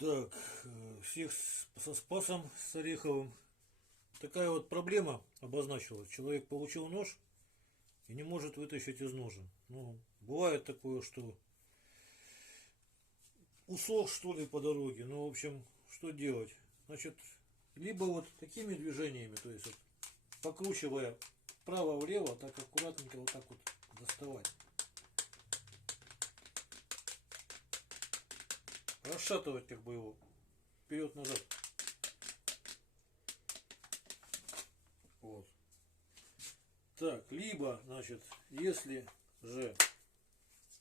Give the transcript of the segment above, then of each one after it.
Так, всех со Спасом, с Ореховым. Такая вот проблема обозначилась. Человек получил нож и не может вытащить из ножен. Ну, бывает такое, что усох что ли по дороге. Ну, в общем, что делать? Значит, либо вот такими движениями, то есть вот, покручивая вправо-влево, так аккуратненько вот так вот доставать. Расшатывать как бы его вперед-назад. Вот. Так, либо, значит, если же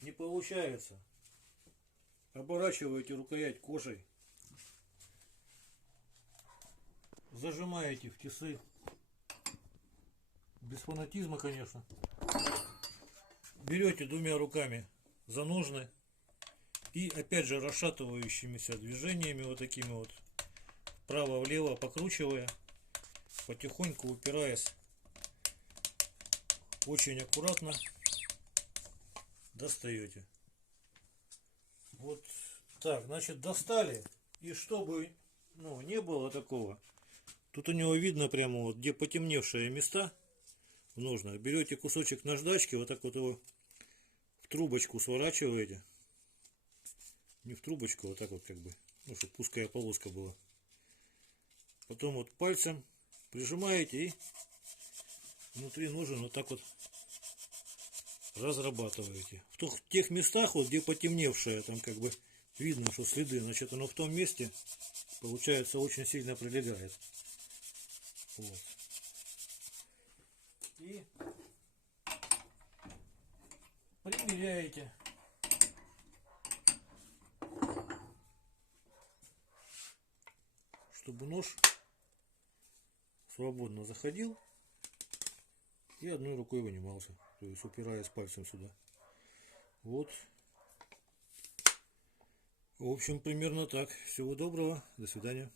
не получается, оборачиваете рукоять кожей, зажимаете в тисы, без фанатизма, конечно, берете двумя руками за ножны и опять же расшатывающимися движениями вот такими вот вправо-влево покручивая, потихоньку упираясь, очень аккуратно достаете. Вот так, значит, достали, и чтобы не было такого, тут у него видно прямо вот где потемневшие места в ножнах, берете кусочек наждачки, вот так вот его в трубочку сворачиваете, не в трубочку, вот так вот как бы, чтобы узкая полоска была. Потом вот пальцем прижимаете и внутри ножен вот так вот разрабатываете. В тех местах, вот где потемневшее, там как бы видно, что следы, значит, оно в том месте, получается, очень сильно прилегает. Вот. И примеряете. Чтобы нож свободно заходил и одной рукой вынимался, то есть упираясь пальцем сюда. Вот. В общем, примерно так. Всего доброго, до свидания.